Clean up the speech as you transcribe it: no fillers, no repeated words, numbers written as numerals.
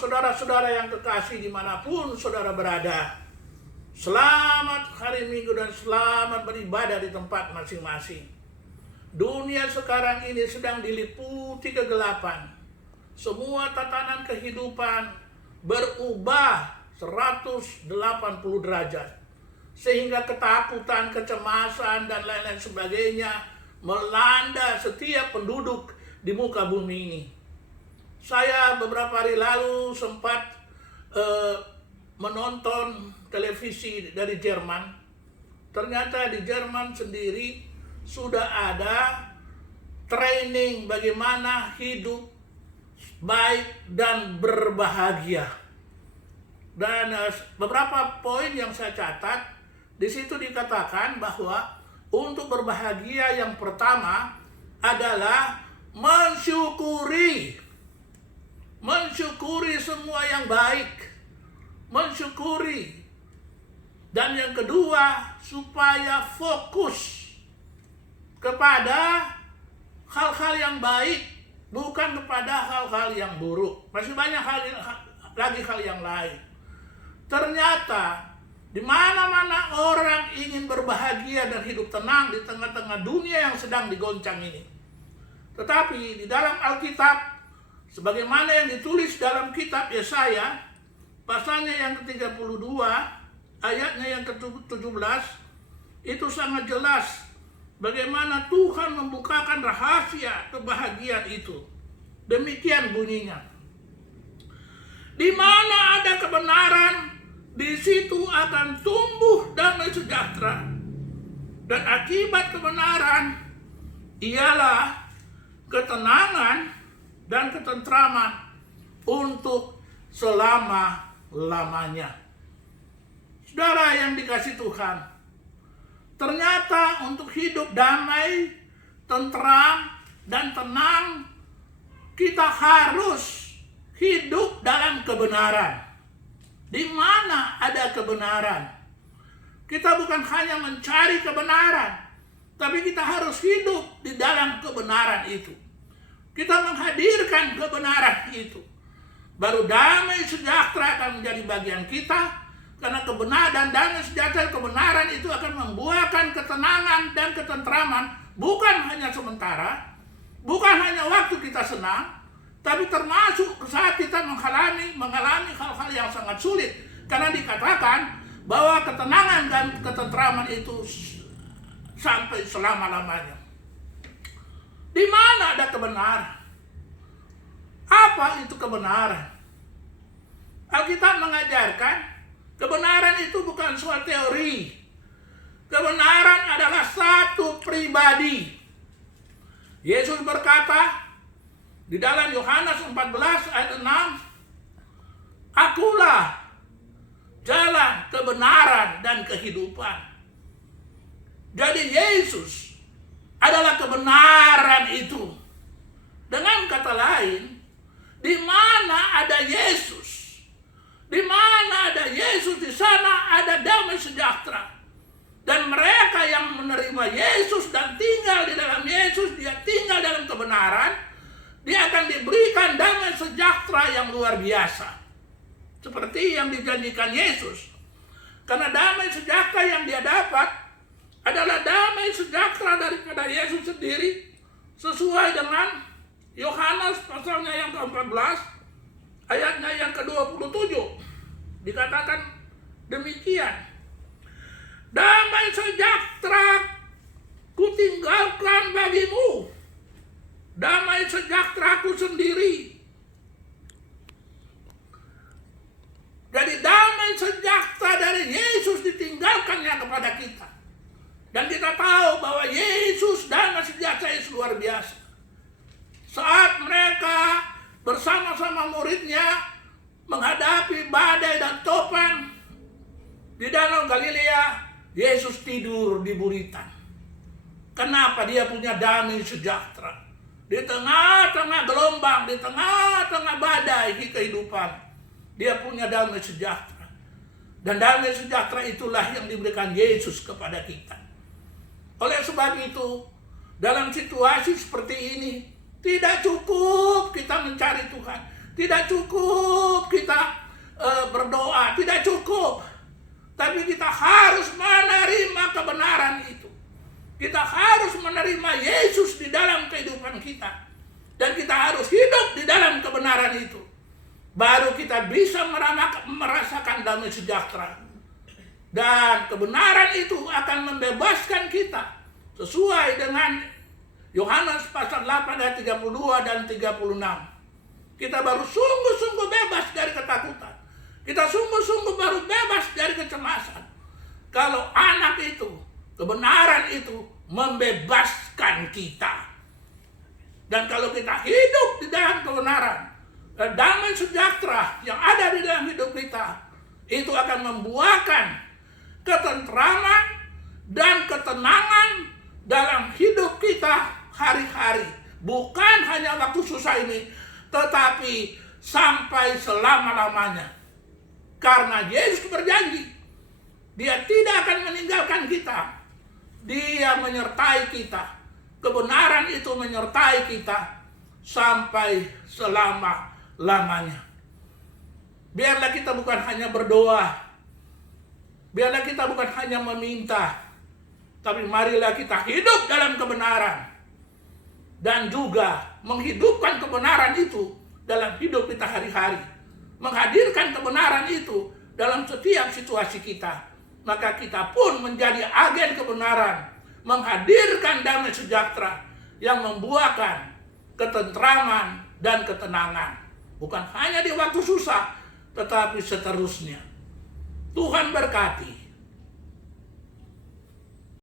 saudara-saudara yang kekasih dimanapun saudara berada, selamat hari Minggu dan selamat beribadah di tempat masing-masing. Dunia sekarang ini sedang diliputi kegelapan. Semua tatanan kehidupan berubah 180 derajat. Sehingga ketakutan, kecemasan, dan lain-lain sebagainya melanda setiap penduduk di muka bumi ini. Saya beberapa hari lalu sempat menonton televisi dari Jerman. Ternyata di Jerman sendiri sudah ada training bagaimana hidup baik dan berbahagia. Dan beberapa poin yang saya catat, di situ dikatakan bahwa untuk berbahagia yang pertama adalah mensyukuri semua yang baik, mensyukuri. Dan yang kedua, supaya fokus kepada hal-hal yang baik, bukan kepada hal-hal yang buruk. Masih banyak lagi hal yang lain. Ternyata di mana-mana orang ingin berbahagia dan hidup tenang di tengah-tengah dunia yang sedang digoncang ini. Tetapi di dalam Alkitab, sebagaimana yang ditulis dalam kitab Yesaya, pasalnya yang ke-32, ayatnya yang ke-17, itu sangat jelas bagaimana Tuhan membukakan rahasia kebahagiaan itu. Demikian bunyinya. Di mana ada kebenaran, di situ akan tumbuh damai sejahtera. Dan akibat kebenaran ialah ketenangan dan ketentraman untuk selama-lamanya. Saudara yang dikasihi Tuhan, ternyata untuk hidup damai, tentram, dan tenang, kita harus hidup dalam kebenaran. Di mana ada kebenaran, kita bukan hanya mencari kebenaran, tapi kita harus hidup di dalam kebenaran itu. Kita menghadirkan kebenaran itu. Baru damai sejahtera akan menjadi bagian kita, karena kebenaran dan damai sejahtera kebenaran itu akan membuahkan ketenangan dan ketentraman, bukan hanya sementara, bukan hanya waktu kita senang, tapi termasuk saat kita mengalami hal-hal yang sangat sulit. Karena dikatakan bahwa ketenangan dan ketentraman itu sampai selama-lamanya. Di mana ada kebenaran? Apa itu kebenaran? Alkitab mengajarkan kebenaran itu bukan suatu teori. Kebenaran adalah satu pribadi. Yesus berkata di dalam Yohanes 14 ayat 6, Akulah jalan, kebenaran, dan kehidupan. Jadi Yesus adalah kebenaran itu. Dengan kata lain, di mana ada Yesus, di mana ada Yesus, di sana ada damai sejahtera. Dan mereka yang menerima Yesus dan tinggal di dalam Yesus, dia tinggal dalam kebenaran, dia akan diberikan damai sejahtera yang luar biasa. Seperti yang dijanjikan Yesus. Karena damai sejahtera yang dia dapat adalah damai sejahtera daripada Yesus sendiri, sesuai dengan Yohanes pasalnya yang ke-14, ayatnya yang ke-27. Dikatakan demikian. Damai sejahtera kutinggalkan bagimu, damai sejahteraku sendiri. Jadi damai sejahtera dari Yesus ditinggalkannya kepada kita. Dan kita tahu bahwa Yesus damai sejahtera itu luar biasa. Saat mereka bersama-sama muridnya menghadapi badai dan topan di Danau Galilea, Yesus tidur di buritan. Kenapa? Dia punya damai sejahtera. Di tengah-tengah gelombang, di tengah-tengah badai kehidupan, dia punya damai sejahtera. Dan damai sejahtera itulah yang diberikan Yesus kepada kita. Oleh sebab itu, dalam situasi seperti ini, tidak cukup kita mencari Tuhan. Tidak cukup kita berdoa, tidak cukup. Tapi kita harus menerima kebenaran itu. Kita harus menerima Yesus di dalam kehidupan kita. Dan kita harus hidup di dalam kebenaran itu. Baru kita bisa merasakan damai sejahtera. Dan kebenaran itu akan membebaskan kita. Sesuai dengan Yohanes pasal 8 ayat 32 dan 36. Kita baru sungguh-sungguh bebas dari ketakutan. Kita sungguh-sungguh baru bebas dari kecemasan. Kalau anak itu, kebenaran itu membebaskan kita. Dan kalau kita hidup di dalam kebenaran, damai sejahtera yang ada di dalam hidup kita, itu akan membuahkan ketentraman dan ketenangan dalam hidup kita hari-hari. Bukan hanya waktu susah ini, tetapi sampai selama-lamanya. Karena Yesus berjanji, Dia tidak akan meninggalkan kita. Dia menyertai kita. Kebenaran itu menyertai kita sampai selama-lamanya. Biarlah kita bukan hanya berdoa. Biarlah kita bukan hanya meminta. Tapi marilah kita hidup dalam kebenaran. Dan juga menghidupkan kebenaran itu dalam hidup kita hari-hari. Menghadirkan kebenaran itu dalam setiap situasi kita. Maka kita pun menjadi agen kebenaran. Menghadirkan damai sejahtera yang membuahkan ketentraman dan ketenangan. Bukan hanya di waktu susah, tetapi seterusnya. Tuhan berkati.